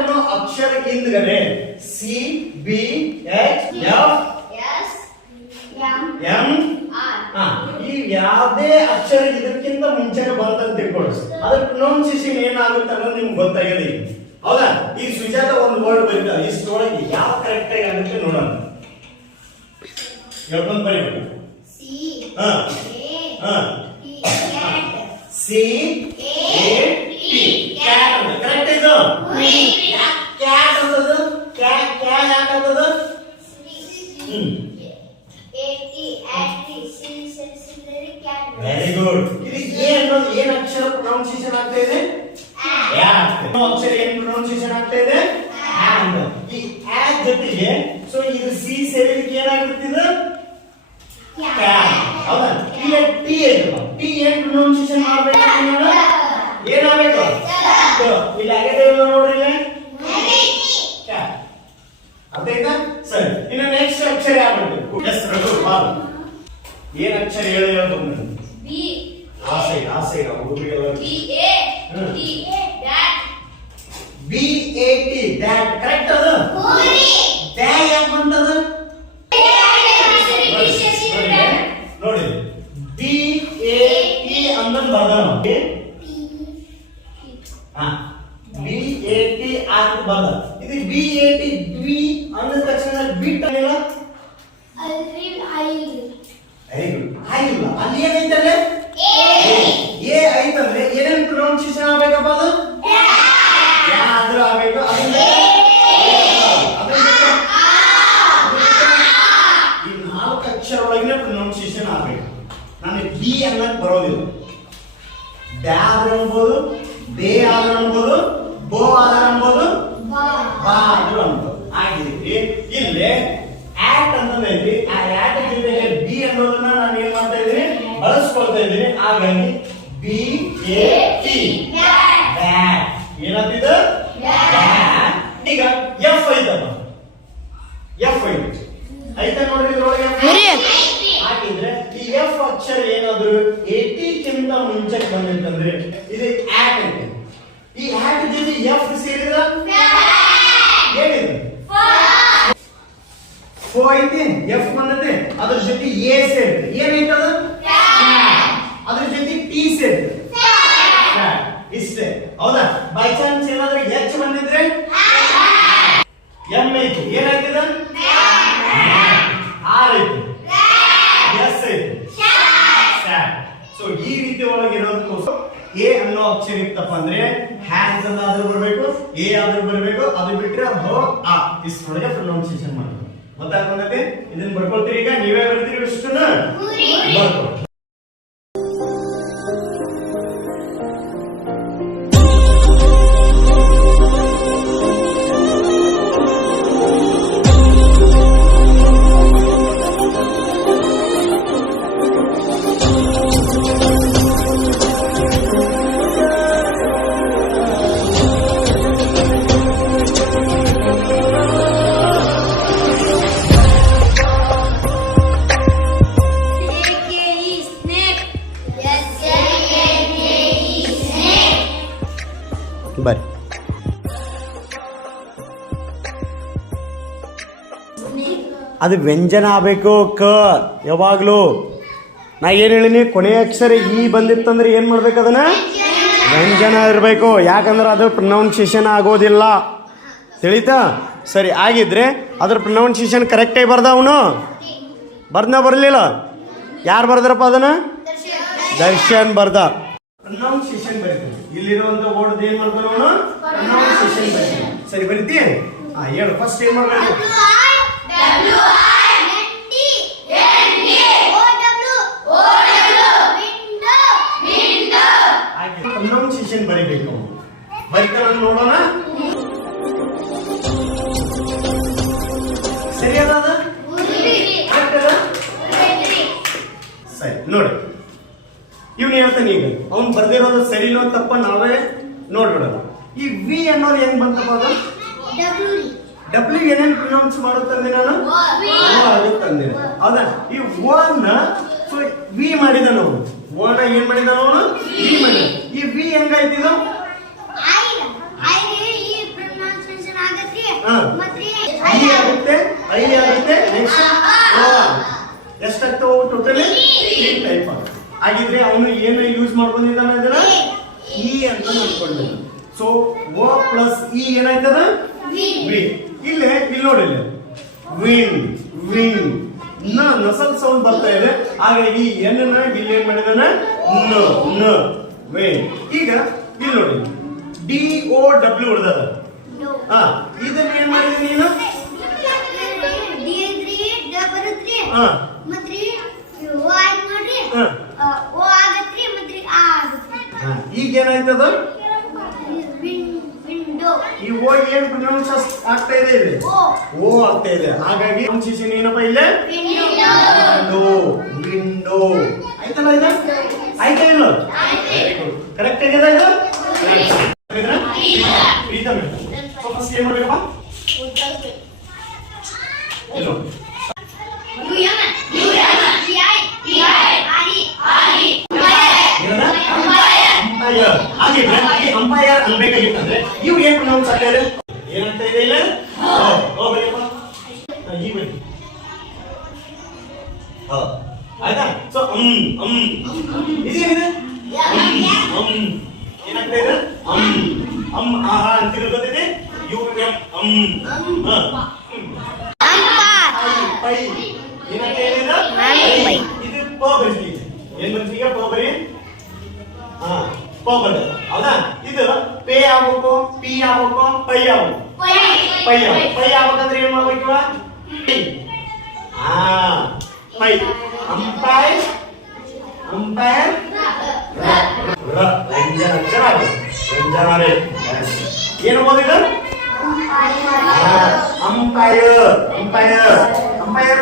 ಅನ್ನೋ ಅಕ್ಷರ ಹಿಂದ್ಗಡೆ C B H F M ಈ ಯಾವುದೇ ಅಕ್ಷರ ಇದಕ್ಕಿಂತ ಮುಂಚೆನೆ ಬಂತಂತ ತಿಳ್ಕೊಳ್ಳಿ, ಅದ್ರ ಪ್ರೊನೌನ್ಸಿಯೇಷನ್ ಏನಾಗುತ್ತೆ ಅನ್ನೋದು ನಿಮ್ಗೆ ಗೊತ್ತಾಗಿದೆ. ಹೌದಾ? ಈ ಸುಜಾತ ಒಂದು ವರ್ಡ್ ಬರೀತಾರೆ, ಇಷ್ಟೊಳಗೆ ಯಾವ ಕರೆಕ್ಟ್ ಆಗಿ ಆಗುತ್ತೆ ನೋಡೋಣ. ಹೇಳ್ಕೊಂಡು ಬರೀಬೇಕು. ಸಿ ಎ ಟಿ ಕ್ಯಾಟ್ ಅಂತ ಕರೆಕ್ಟ್ ಇದು. ಕ್ಯಾಟ್ ಅಂತದು ಕ್ಯಾಟ್ ಯಾಕೆ ಅಂತದು ವೆರಿ ಗುಡ್. ಇದು ಎ ಅನ್ನೋದು ಏನ್ ಅಕ್ಷರ ಪ್ರೊನೌನ್ಸಿಯೇಷನ್ ಆಗ್ತಾ ಇದೆ? ಅಕ್ಷರ ಏನ್ ಪ್ರೊನೌನ್ಸಿಯೇಷನ್ ಆಗ್ತಾ ಇದೆ? ಆಂಡ್. ಈ ಆಡ್ ಜೊತೆಗೆ ಸೊ ಇದು ಸಿ ಸೇರಿದಕ್ಕೆ ಏನಾಗುತ್ತೆ? ಇದು ಕ್ಯಾಟ್. ಹೌದಾ? ಈಗ ಟಿ ಇದೆ, ಟಿ ಏನ್ ಪ್ರೊನೌನ್ಸಿಯೇಷನ್ ಮಾಡಬೇಕು? ಏನಾಗಬೇಕು? ಇಲ್ಲಿ ಆಗಿದೆ ನೋಡ್ರಿ, ಕ್ಯಾಟ್. ಅರ್ಥ ಆಯ್ತಾ? ಸರಿ, ಇನ್ನು ನೆಕ್ಸ್ಟ್ ಅಕ್ಷರ ಯಾವುದು? S Raghu ball. ಏನ್ ಅಕ್ಷರ ಹೇಳೋದು? ಬಿ. ಆ ಸೈಡ್ ಹುಡುಗರಿಗೆಲ್ಲ ಬಿ ಎ ಟಿ ಡ್ಯಾಟ್. ಬಿ ಎ ಟಿ ಡ್ಯಾಟ್ ಕರೆಕ್ಟ್. ಅದು ಡ್ಯಾಟ್ ಯಾಕೆ ಬಂತದು? ನೋಡಿ, ಬಿ ಎ ಟಿ ಅಂದ್ರೆ ಬದ ಬಿ ಎ ಟಿ ಅಂತ ಬದ. ಇದು ಬಿ ಎ ಟಿ ಬಿ ಅಂದ ತಕ್ಷಣ ಬಿಟ್ ಆಗಿಲ್ಲ. ಆಗಿಲ್ಲ, ಅಲ್ಲಿ ಏನೈತಲ್ಲ ಎ ಐತಂದ್ರೆ ಏನೇನು ಪ್ರೊನೌನ್ಸಿಯೇಷನ್ ಆಗ್ಬೇಕಪ್ಪ? ಅದು ಯಾವ್ದು ಆಗ್ಬೇಕು? ಈ 4 ಅಕ್ಷರ ಒಳಗಿನ ಪ್ರೊನೌನ್ಸಿಯೇಷನ್ ಆಗ್ಬೇಕು. ನನಗೆ ಬಿ ಅನ್ನಕ್ ಬರೋದಿಲ್ಲ. ಡ್ಯಾ ಆದ್ರೆ ಅನ್ಬೋದು, ದೇ ಆದ್ರೆ ಅನ್ಬೋದು, ಬೋ ಆದ್ರೆ ಅನ್ಬೋದು, ಬಾ ಆದ್ರೂ ಅನ್ಬೋದು. ಆಗಿದ್ರಿ ಇಲ್ಲಿ ಆಟ್ ಅಂತಂದ್ರೆ ಆ ಆಟ್ ಜೊತೆಗೆ ಬಿ ಅನ್ನೋದನ್ನ ನಾನು ಏನ್ ಮಾಡ್ತಾ ಇದ್ದೀನಿ? ಬಳಸ್ಕೊಳ್ತಾ ಇದ್ದೀನಿ. ಹಾಗಾಗಿ ಬಿ ಎ ಟಿ ಬ್ಯಾಟ್ ಏನಾಗ್ತಿದೆ? ಈಗ ಎಫ್ ಐತಪ್ಪ, ಎಫ್ ಐತೆ ನೋಡ್ರಿ. ಇದ್ರೊಳಗೆ ಹಾಕಿದ್ರೆ ಈ ಎಫ್ ಅಕ್ಷರ ಏನಾದ್ರು 80ಕ್ಕಿಂತ ಮುಂಚೆ ಬಂದಿತ್ತಂದ್ರೆ ಇದು ಆಟ್ ಐತೆ. ಈ ಆಟ್ ಜೊತೆ ಎಫ್ ಸೇರಿದ್ರ ಏನಿದೆ? ಫೋ ಐತಿ, ಎಫ್ ಬಂದೈತೆ, ಅದ್ರ ಜೊತೆ ಎ ಸೇರಿದೆ, ಏನೈತದ? ಅದ್ರ ಜೊತೆ ಟಿ ಸೇರಿದೆ, ಇಷ್ಟೇ. ಹೌದಾ? ಬೈ ಚಾನ್ಸ್ ಏನಾದ್ರೆ ಎಚ್ ಬಂದಿದ್ರೆ ಎಂ ಐತಿ, ಏನಾಯ್ತದ? ಆರ್ ಐತಿ, ಎಸ್ ಐತಿ, ಸೊ ಈ ರೀತಿ ಒಳಗಿರೋದಕ್ಕೋಸ್ಕರ ಎ ಅನ್ನೋ ಅಕ್ಷರ ಇತ್ತಪ್ಪ ಅಂದ್ರೆ ಹ್ಯಾಂಡ್ಸ್ ಅನ್ನಾದ್ರೂ ಬರಬೇಕು, ಎ ಆದ್ರೂ ಬರಬೇಕು. ಅದು ಬಿಟ್ರೆ ಹೋ ಆ ಇಷ್ಟೊಳಗೆ ಪ್ರೊನೌನ್ಸಿಯೇಷನ್ ಮಾಡಬೇಕು. ಗೊತ್ತಾಗ್ತದೆ? ಇದನ್ನ ಬರ್ಕೊಳ್ತೀರಿ. ಈಗ ನೀವೇ ಬರ್ತೀರಿ, ಇಷ್ಟನ್ನ ಬರ್ಕೊಳ್ಳಿ. ಬರ್ರಿ. ಅದು ವ್ಯಂಜನ ಆಗಬೇಕು. ಕ ಯಾವಾಗ್ಲೂ ನಾ ಏನ್ ಹೇಳಿನಿ, ಕೊನೆಯ ಅಕ್ಷರ ಈ ಬಂದಿತ್ತಂದ್ರೆ ಏನ್ ಮಾಡ್ಬೇಕು? ಅದನ್ನ ವ್ಯಂಜನ ಇರಬೇಕು. ಯಾಕಂದ್ರೆ ಅದು ಪ್ರೊನೌನ್ಸಿಯೇಷನ್ ಆಗೋದಿಲ್ಲ. ತಿಳಿತಾ? ಸರಿ, ಆಗಿದ್ರೆ ಅದ್ರ ಪ್ರೊನೌನ್ಸಿಯೇಷನ್ ಕರೆಕ್ಟಾಗಿ ಬರ್ದ. ಅವನು ಬರಲಿಲ್ಲ. ಯಾರು ಬರ್ದಾರಪ್ಪ ಅದನ್ನ? ದರ್ಶನ್ ಬರ್ದ. ಪ್ರೊನೌನ್ಸಿಯೇಷನ್ ಬರೀತೀವಿ. ಇಲ್ಲಿರುವಂತ ವರ್ಡ್ ಏನ್ ಮಾಡ್ತಾನ ಅವನು? ಪ್ರೊನೌನ್ಸಿಯೇಷನ್ ಬರೀತೀವಿ. ಸರಿ, ಬರೀತಿ? ಹೇಳು. ಫಸ್ಟ್ ಏನ್ ಮಾಡ್ಬೇಕು? ಪ್ರೊನೌನ್ಸಿಯೇಷನ್ ಬರೀಬೇಕು. ಬರೀತಾನ ನೋಡೋಣ. ಸರಿ ಅದ? ಸರಿ, ನೋಡಿ. ಇವ್ನು ಹೇಳ್ತಾನೆ ಈಗ ಅವ್ನು ಬರ್ದಿರೋದು ಸರಿನೋ ತಪ್ಪ ನಾವೇ ನೋಡ್ಬಿಡೋದು. ಈ ವಿ ಅನ್ನೋದು ಹೆಂಗ್ ಬಂತಪ್ಪ? ಅದು ಡಬ್ಲ್ಯೂ ಏನೇನು ಪ್ರೊನೌನ್ಸ್ ಮಾಡುತ್ತಂದೆ ನಾನು? ಆಗುತ್ತಂದೆ. ಹೌದಾ? ಈ ಓನ ವಿ ಮಾಡಿದ ನಾವು. ಓನ ಏನ್ ಮಾಡಿದ ಅವನು? ವಿ ಮಾಡಿದ. ಈ ವಿ ಹೆಂಗಾಯ್ತಿದ? ಆಗಿದ್ರೆ ಅವನು ಏನು ಯೂಸ್ ಮಾಡ್ಕೊಂಡಿದ್ದಾನೆ ಅದನ್ನ ಇ ಅಂತ ಮಾಡ್ಕೊಂಡ. ಸೊ ಓ ಪ್ಲಸ್ ಇ ಏನಾಯ್ತದ ವಿ. ಇಲ್ಲಿ ನೋಡಿ ಇಲ್ಲಿ ವಿನ್ ವಿನ್ ನಸಲ್ ಸೌಂಡ್ ಬರ್ತಾ ಇದೆ. ಹಾಗಾಗಿ ಎನ್ ನ ಇಲ್ಲಿ ಏನ್ ಮಾಡಿದಾನೆ ನ ವಿನ್. ಈಗ ಇಲ್ಲಿ ನೋಡಿ ಡಿ ಓ ಡಬ್ಲ್ಯೂ ಹೊಡೆದದ. ಇದನ್ನ ಏನ್ ಮಾಡಿದೀನಿ ನೀನು ಈಗ ಏನಾಯ್ತದ ಈ ಓ ಏನ್ ಪ್ರೊನೌನ್ಸ್ ಆಗ್ತಾ ಇದೆ ಇಲ್ಲಿ ಓ ಆಗ್ತಾ ಇದೆ. ಹಾಗಾಗಿ ಪ್ರೊನೌನ್ಸಿಯೇಷನ್ ಏನಪ್ಪ ಇಲ್ಲಿ ವಿಂಡೋ ವಿಂಡೋ ಆಯ್ತಲ್ಲ ಇದು ಆಯ್ತಾ ಇಲ್ಲ ವೆರಿ ಗುಡ್ ಕರೆಕ್ಟ್ ಆಗಿದೆ ಇದು ಪ್ರೀತಮ್ ಸೊ ಫಸ್ಟ್ ಏನ್ ಮಾಡಬೇಕಪ್ಪ ಎಲ್ಲೋ ಅಂಪೈರ್ ಅನ್ಬೇಕಾಗಿತ್ತಂದ್ರೆ ಇವು ಏನ್ ಪ್ರೊನೌನ್ಸ್ ಆಗ್ತಾ ಇದೆ ಏನಾಗ್ತಾ ಇದೆ ಇಲ್ಲ ಆಯ್ತಾ. ಸೊ ಇದೇನಿದೆ ಏನಾಗ್ತಾ ಇದೆ ಆಹಾ ಅಂತ ಗೊತ್ತಿದೆ ಯು ಏನಾಗ್ತಾ ಇದೆ ಇದು ಪ ಬರೀ ಏನ್ ಬರ್ತೀಗ ಪ ಬರೀ ಪ ಬರ್ತದೆ ಹೌದಾ. ಇದು ಪೇ ಆಗ್ಬೇಕು ಪಿ ಆಗ್ಬೇಕು ಪೈ ಆಗ್ಬೇಕು ಪೈ ಆಗ್ಬೇಕಂದ್ರೆ ಏನ್ ಮಾಡ್ಬೇಕು ಪೈ ಅಂಪೈರ್ ಅಂಪೈರ್ ಏನು ಓದಿದ ಅಂಪೈರ್ ಅಂಪೈರ್ ಅಂಪೈರ್